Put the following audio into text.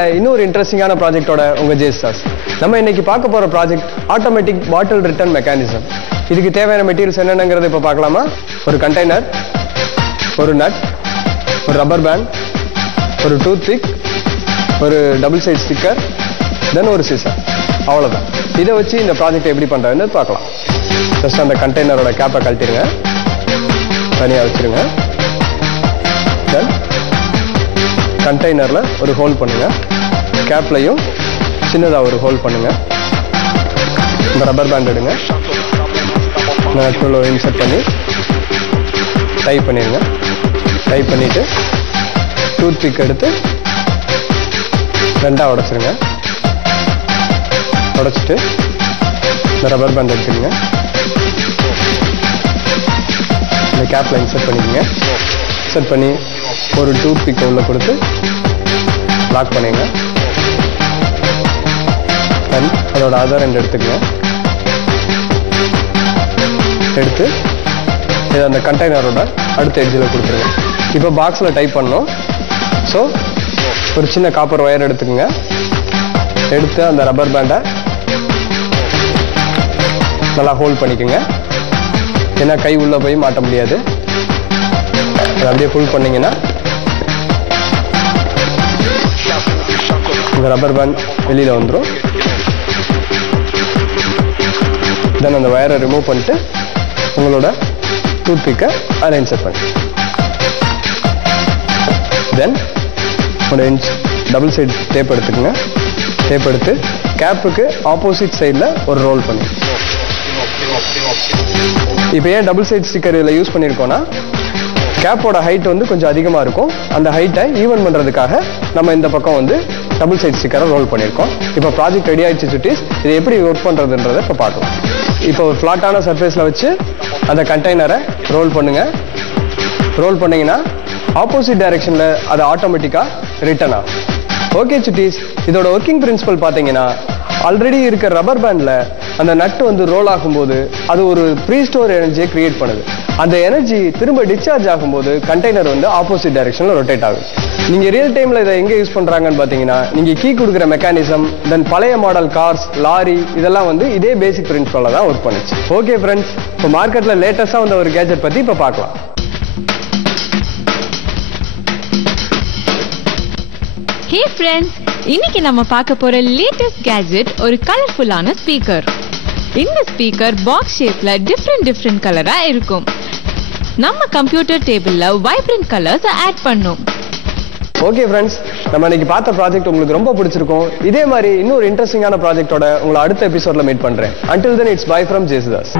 இன்னொரு இன்ட்ரெஸ்டிங்கான ப்ராஜெக்ட்டோட உங்க ஜேசாஸ். நம்ம இன்னைக்கு பார்க்க போற ப்ராஜெக்ட் ஆட்டோமேட்டிக் பாட்டில் ரிட்டர்ன் மெக்கானிசம். இதுக்கு தேவையான மெட்டீரியல்ஸ் என்னென்னங்கறத இப்ப பார்க்கலாமா? ஒரு கண்டெய்னர், ஒரு நட், ஒரு ரப்பர் பேண்ட், ஒரு டூத் பிக், ஒரு டபுள் சைட் ஸ்டிக்கர், தென் ஒரு சிசர். அவ்வளவுதான். இதை வச்சு இந்த ப்ராஜெக்ட் எப்படி பண்றதுன்னு பார்க்கலாம். ஜஸ்ட் அந்த கண்டெய்னரோட கேப்பை கழட்டிடுங்க, தனியா வச்சிருங்க. தென் கண்டெய்னர்ல ஒரு ஹோல் பண்ணுங்க, கேப்லையும் சின்னதா ஒரு ஹோல் பண்ணுங்க. இந்த ரப்பர் பேண்ட் எடுங்க, நட்டுல இன்சர்ட் பண்ணி டைப் பண்ணிடுங்க. டைப் பண்ணிட்டு டூத் பிக் எடுத்து ரெண்டா உடைச்சிருங்க. உடைச்சிட்டு இந்த ரப்பர் பேண்ட் எடுத்துக்கங்க, இந்த கேப்ல இன்சர்ட் பண்ணிக்கங்க. இன்சர்ட் பண்ணி ஒரு டூத் பிக் உள்ள கொடுத்து லாக் பண்ணிங்க. அதோட அதர் எண்ட் எடுத்துக்கங்க. எடுத்து இதை அந்த கண்டெய்னரோட அடுத்த எட்ஜில் கொடுத்துருங்க. இப்போ பாக்ஸில் டைப் பண்ணோம். ஸோ ஒரு சின்ன காப்பர் ஒயர் எடுத்துக்கோங்க. எடுத்து அந்த ரப்பர் பேண்டை நல்லா ஹோல்ட் பண்ணிக்கோங்க. ஏன்னா கை உள்ள போய் மாட்ட முடியாது. அதை அப்படியே புல் பண்ணீங்கன்னா இந்த ரப்பர் பேண்ட் வெளியில வந்துடும். தென் அந்த வயரை ரிமூவ் பண்ணிட்டு உங்களோட டூத் பிக்கை அதில் இன்சர்ட் பண்ணி தென் ஒரு டபுள் சைடு டேப் எடுத்துக்கோங்க. டேப் எடுத்து கேப்புக்கு ஆப்போசிட் சைடில் ஒரு ரோல் பண்ணி. இப்போ ஏன் டபுள் சைட் ஸ்டிக்கர் இதில் யூஸ் பண்ணியிருக்கோன்னா, கேப்போட ஹைட் வந்து கொஞ்சம் அதிகமாக இருக்கும். அந்த ஹைட்டை ஈவன் பண்ணுறதுக்காக நம்ம இந்த பக்கம் வந்து டபுள் சைட் ஸ்டிக்கரை ரோல் பண்ணியிருக்கோம். இப்போ ப்ராஜெக்ட் ரெடி ஆயிடுச்சு சுட்டீஸ். இதை எப்படி ஒர்க் பண்ணுறதுன்றதை இப்போ பார்க்கலாம். இப்போ ஒரு ஃப்ளாட்டான சர்ஃபேஸில் வச்சு அந்த கண்டெய்னரை ரோல் பண்ணுங்க. ரோல் பண்ணீங்கன்னா ஆப்போசிட் டைரக்ஷனில் அது ஆட்டோமேட்டிக்காக ரிட்டர்ன் ஆகும். ஓகே சுட்டீஸ், இதோட ஒர்க்கிங் பிரின்சிபல் பார்த்தீங்கன்னா, ஆல்ரெடி இருக்க ரப்பர் பேண்டில் அந்த நட்டு வந்து ரோல் ஆகும்போது அது ஒரு ப்ரீ ஸ்டோர் எனர்ஜியை கிரியேட் பண்ணுது. அந்த எனர்ஜி திரும்ப டிஸ்சார்ஜ் ஆகும்போது கண்டெய்னர் வந்து ஆப்போசிட் டைரக்ஷனில் ரொட்டேட் ஆகுது. நீங்க ரியல் டைம்ல இதை எங்க யூஸ் பண்றாங்கன்னு பாத்தீங்கன்னா, நீங்க கீ கொடுக்குற மெக்கானிசம், தென் பழைய மாடல் கார்ஸ், லாரி, இதெல்லாம் வந்து இதே பேசிக் பிரின்சிபல்ல தான் ஒர்க் பண்ணுச்சு. ஓகே ஃப்ரெண்ட்ஸ், இப்போ மார்க்கெட்ல லேட்டஸ்டா வந்த ஒரு கேஜெட் பத்தி இப்போ பார்க்கலாம். ஹே ஃப்ரெண்ட்ஸ், இன்னைக்கு நம்ம பார்க்க போற லேட்டஸ்ட் கேஜெட் ஒரு கலர்ஃபுல்லான ஸ்பீக்கர். இந்த ஸ்பீக்கர் பாக்ஸ் ஷேப்ல டிஃப்ரெண்ட் கலரா இருக்கும். நம்ம கம்ப்யூட்டர் டேபிள்ல வைப்ரண்ட் கலர்ஸ் ஆட் பண்ணோம். ஓகே ஃப்ரெண்ட்ஸ், நம்ம இன்னைக்கு பார்த்த ப்ராஜெக்ட் உங்களுக்கு ரொம்ப பிடிச்சிருக்கும். இதே மாதிரி இன்னொரு இன்ட்ரெஸ்டிங்கான ப்ராஜெக்டோட உங்களை அடுத்த எபிசோட்ல மீட் பண்றேன். Until then, it's bye from Jesudas.